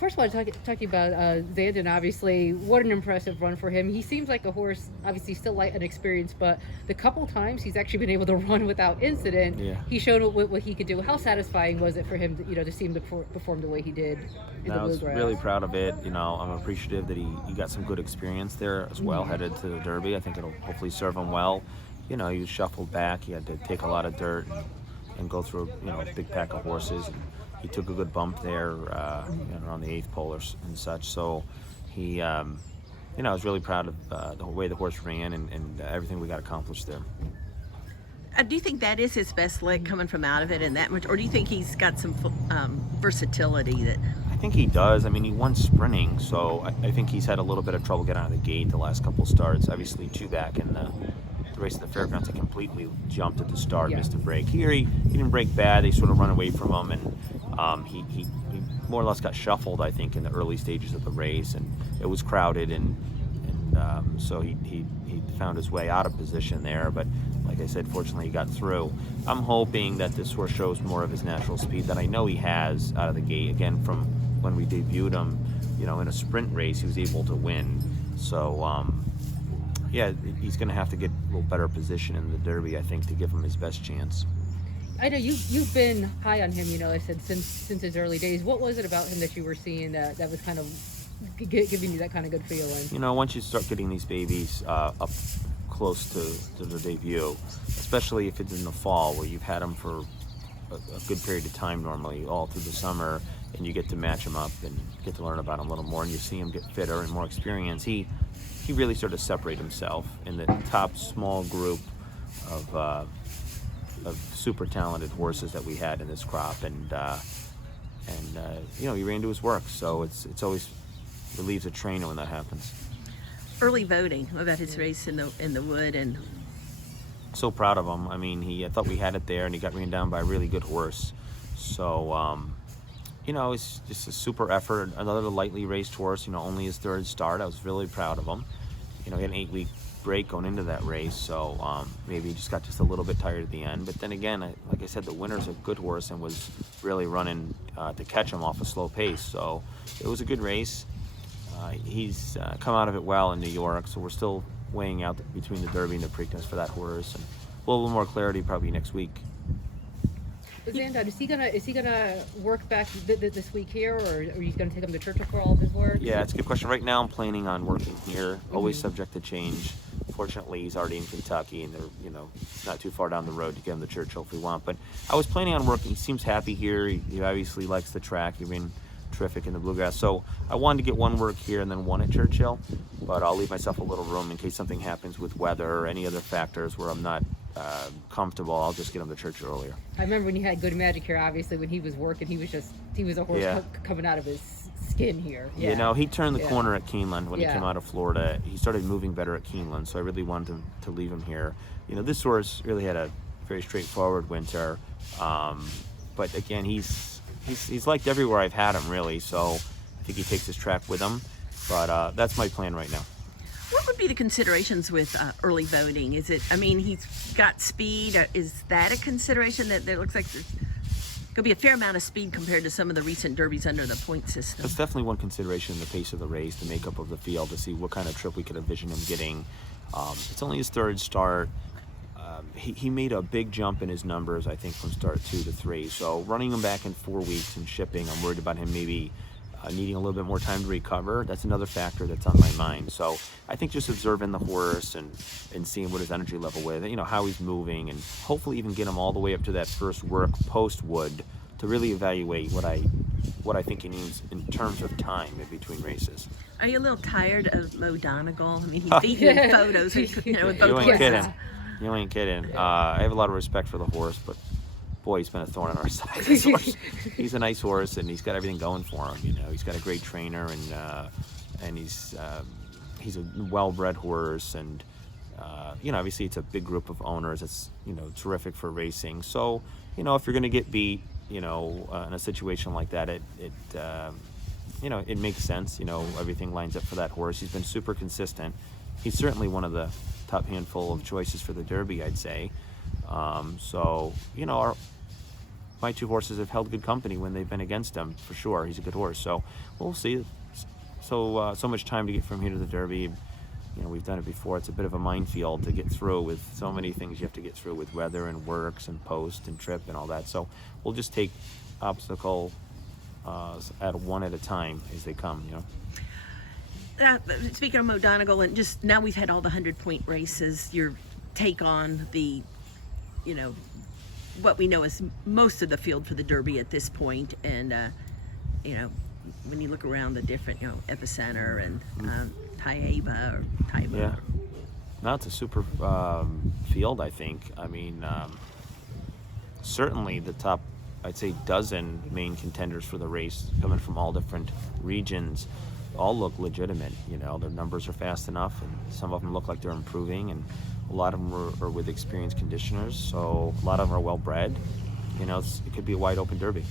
First of all, talking about Zandon, obviously, what an impressive run for him. He seems like a horse, obviously still light and experienced, but the couple times he's actually been able to run without incident, Yeah. he showed what he could do. How satisfying was it for him, to see him perform the way he did in the I was bluegrass? really proud of it. I'm appreciative that he got some good experience there as well, headed to the Derby. I think it'll hopefully serve him well. He was shuffled back. He had to take a lot of dirt and go through, a big pack of horses. And he took a good bump there, on the eighth pole and such. So he, I was really proud of the way the horse ran and everything we got accomplished there. Do you think that is his best leg coming from out of it and that much, or do you think he's got some versatility that? I think he does. I mean, he won sprinting, so I think he's had a little bit of trouble getting out of the gate the last couple of starts. Obviously, two back in the race at the fairgrounds, he completely jumped at the start, missed a break. Here, he didn't break bad. They sort of run away from him, and he more or less got shuffled, I think, in the early stages of the race, and it was crowded, and so he found his way out of position there. But like I said, fortunately, he got through. I'm hoping that this horse shows more of his natural speed that I know he has out of the gate. Again, from when we debuted him, in a sprint race, he was able to win. So, he's going to have to get a little better position in the Derby, I think, to give him his best chance. I know you've been high on him, I said since his early days. What was it about him that you were seeing that was kind of giving you that kind of good feeling? Once you start getting these babies up close to their debut, especially if it's in the fall where you've had them for a good period of time normally, all through the summer, and you get to match them up and get to learn about them a little more, and you see him get fitter and more experience. He really started to separate himself in the top small group of super talented horses that we had in this crop, and he ran to his work. So it's always relieves a trainer when that happens. Early voting about his race in the Wood, and so proud of him. I mean, I thought we had it there, and he got ran down by a really good horse. So it's just a super effort. Another lightly raced horse. Only his third start. I was really proud of him. He had an 8-week break going into that race, so maybe he just got a little bit tired at the end. But then again, like I said, the winner's a good horse and was really running to catch him off a slow pace. So it was a good race. He's come out of it well in New York, so we're still weighing out between the Derby and the Preakness for that horse, and we'll have a little more clarity probably next week. Zandon, is he gonna work back this week here, or are you gonna take him to Churchill for all of his work? Yeah, it's a good question. Right now, I'm planning on working here. Always subject to change. Fortunately, he's already in Kentucky, and they're not too far down the road to get him to Churchill if we want. But I was planning on working. He seems happy here. He obviously likes the track. He ran terrific in the bluegrass. So I wanted to get one work here and then one at Churchill, but I'll leave myself a little room in case something happens with weather or any other factors where I'm not comfortable. I'll just get him to Churchill earlier. I remember when you had Good Magic here, obviously when he was working, he was a horse coming out of his skin here. Yeah. He turned the corner at Keeneland when he came out of Florida. He started moving better at Keeneland, so I really wanted to leave him here. This horse really had a very straightforward winter, but again, he's liked everywhere I've had him, really, so I think he takes his track with him, but that's my plan right now. what would be the considerations with early voting? Is it, he's got speed. Is that a consideration that there looks like there's going to be a fair amount of speed compared to some of the recent derbies under the point system? That's definitely one consideration, the pace of the race, the makeup of the field, to see what kind of trip we could envision him getting. It's only his third start. He made a big jump in his numbers, I think, from start 2 to 3. So running him back in 4 weeks and shipping, I'm worried about him maybe needing a little bit more time to recover. That's another factor that's on my mind. So I think just observing the horse and seeing what his energy level with, how he's moving, and hopefully even get him all the way up to that first work post-Wood to really evaluate what I think he needs in terms of time in between races. Are you a little tired of Mo Donegal? He's beaten in photos, with both horses. You ain't kidding. I have a lot of respect for the horse, but boy, he's been a thorn on our side. This horse. He's a nice horse, and he's got everything going for him. He's got a great trainer, and he's a well-bred horse, and obviously it's a big group of owners. It's terrific for racing. So if you're going to get beat, in a situation like that, it makes sense. Everything lines up for that horse. He's been super consistent. He's certainly one of the top handful of choices for the Derby, I'd say. my two horses have held good company when they've been against him, for sure. He's a good horse, so we'll see. So much time to get from here to the Derby. You know, we've done it before. It's a bit of a minefield to get through with so many things you have to get through with weather and works and post and trip and all that. So we'll just take obstacle at one at a time as they come, you know. Speaking of Mo Donegal, and just now we've had all the 100-point races, your take on the, you know, what we know is most of the field for the Derby at this point, and you know, when you look around the different, you know, Epicenter and Taiba. Yeah. No, it's a super field, I think. I mean, certainly the top, I'd say, dozen main contenders for the race coming from all different regions all look legitimate. You know, their numbers are fast enough, and some of them look like they're improving, and a lot of them are with experienced conditioners, so a lot of them are well bred. You know, it could be a wide open Derby.